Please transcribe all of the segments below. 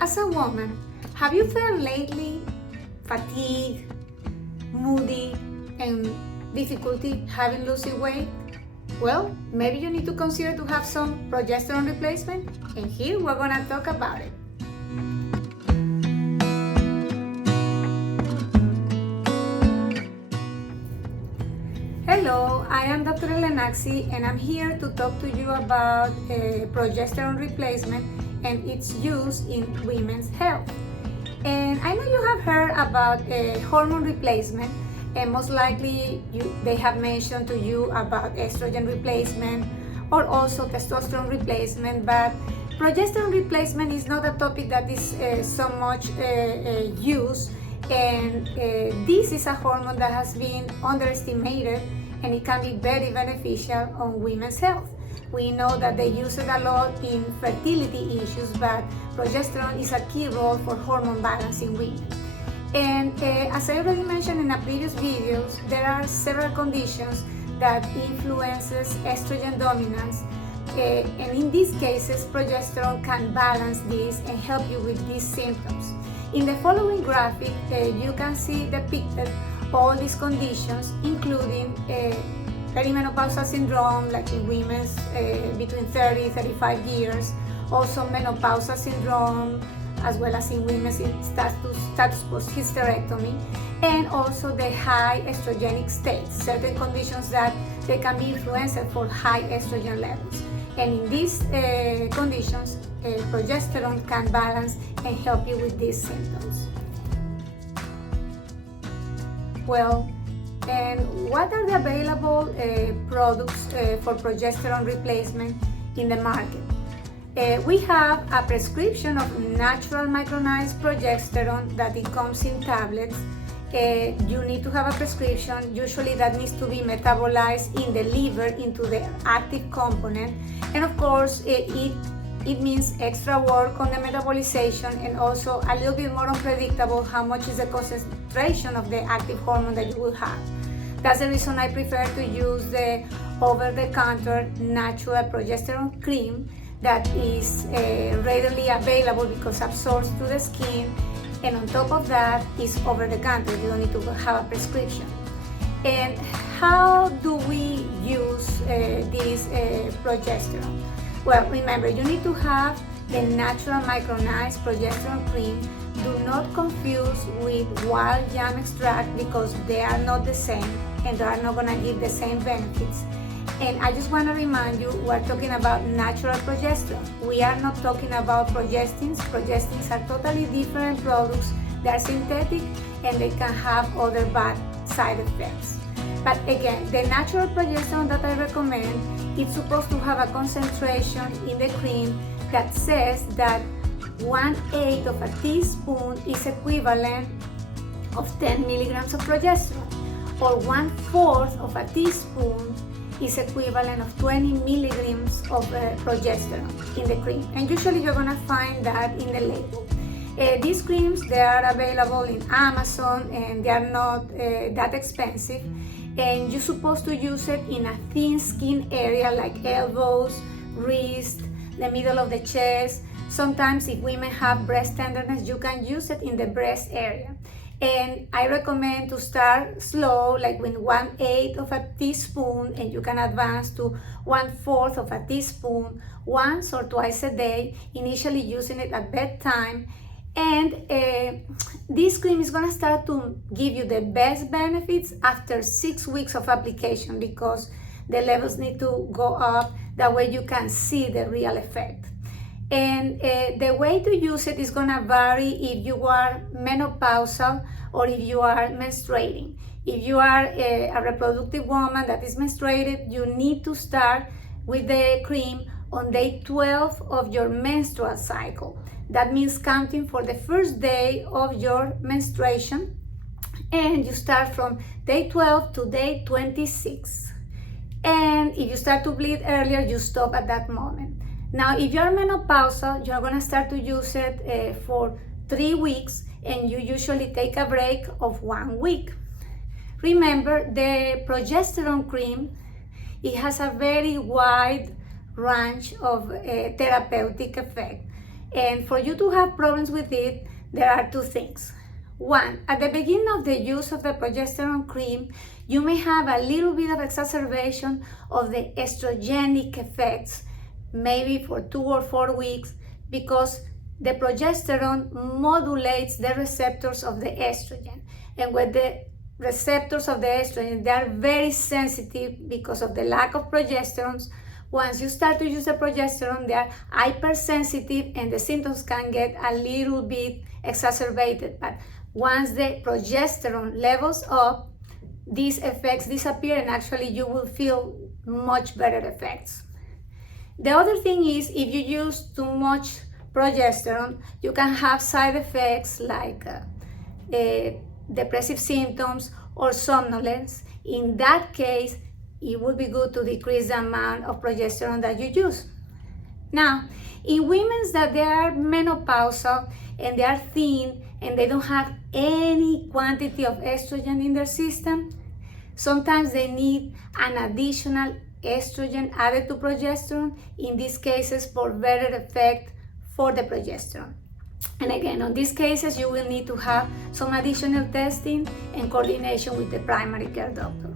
As a woman, have you felt lately fatigue, moody, and difficulty having losing weight? Well, maybe you need to consider to have some progesterone replacement, and here we're gonna talk about it. Hello, I am Dr. Elenaxi, and I'm here to talk to you about progesterone replacement and its use in women's health. And I know you have heard about hormone replacement, and most likely they have mentioned to you about estrogen replacement or also testosterone replacement, but progesterone replacement is not a topic that is so much used, and this is a hormone that has been underestimated, and it can be very beneficial on women's health. We know that they use it a lot in fertility issues, but progesterone is a key role for hormone balance in women. And as I already mentioned in a previous videos, there are several conditions that influences estrogen dominance, and in these cases, progesterone can balance this and help you with these symptoms. In the following graphic, you can see depicted all these conditions, including peri-menopausal syndrome, like in women between 30 and 35 years, also menopausal syndrome, as well as in women in status post hysterectomy, and also the high estrogenic state, certain conditions that they can be influenced for high estrogen levels. And in these conditions, progesterone can balance and help you with these symptoms. Well, and what are the available products for progesterone replacement in the market? We have a prescription of natural micronized progesterone that it comes in tablets. You need to have a prescription. Usually that needs to be metabolized in the liver into the active component. And of course, it means extra work on the metabolization, and also a little bit more unpredictable how much is the concentration of the active hormone that you will have. That's the reason I prefer to use the over-the-counter natural progesterone cream that is readily available because it absorbs to the skin, and on top of that is over-the-counter. You don't need to have a prescription. And how do we use this progesterone? Well, remember, you need to have the natural micronized progesterone cream. Do not confuse with wild yam extract because they are not the same and they are not going to give the same benefits. And I just want to remind you, we're talking about natural progesterone. We are not talking about progestins. Progestins are totally different products. They are synthetic and they can have other bad side effects. But again, the natural progesterone that I recommend, it's supposed to have a concentration in the cream that says that 1/8 of a teaspoon is equivalent of 10 milligrams of progesterone, or 1/4 of a teaspoon is equivalent of 20 milligrams of progesterone in the cream. And usually you're gonna find that in the label. These creams, they are available in Amazon and they are not that expensive. And you're supposed to use it in a thin skin area like elbows, wrist, the middle of the chest. Sometimes if women have breast tenderness, you can use it in the breast area. And I recommend to start slow, like with 1/8 of a teaspoon, and you can advance to 1/4 of a teaspoon once or twice a day, initially using it at bedtime. And this cream is gonna start to give you the best benefits after 6 weeks of application because the levels need to go up. That way you can see the real effect. And the way to use it is gonna vary if you are menopausal or if you are menstruating. If you are a reproductive woman that is menstruated, you need to start with the cream on day 12 of your menstrual cycle. That means counting for the first day of your menstruation, and you start from day 12 to day 26. And if you start to bleed earlier, you stop at that moment. Now, if you're menopausal, you're gonna start to use it for 3 weeks, and you usually take a break of 1 week. Remember, the progesterone cream, it has a very wide range of therapeutic effect. And for you to have problems with it, there are two things. One, at the beginning of the use of the progesterone cream, you may have a little bit of exacerbation of the estrogenic effects, maybe for 2 or 4 weeks, because the progesterone modulates the receptors of the estrogen. And when the receptors of the estrogen, they are very sensitive because of the lack of progesterone. Once you start to use the progesterone, they are hypersensitive and the symptoms can get a little bit exacerbated. But once the progesterone levels up, these effects disappear and actually you will feel much better effects. The other thing is, if you use too much progesterone, you can have side effects like depressive symptoms or somnolence. In that case, it would be good to decrease the amount of progesterone that you use. Now, in women that they are menopausal and they are thin and they don't have any quantity of estrogen in their system, sometimes they need an additional estrogen added to progesterone, in these cases for better effect for the progesterone. And again, on these cases, you will need to have some additional testing and coordination with the primary care doctor.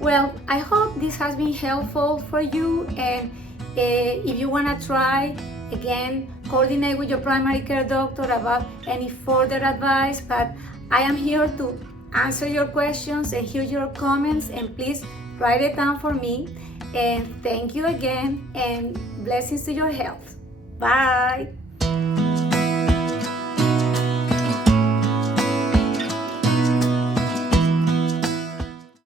Well, I hope this has been helpful for you, and if you want to try, again, coordinate with your primary care doctor about any further advice, but I am here to answer your questions and hear your comments, and please write it down for me. And thank you again, and blessings to your health. Bye.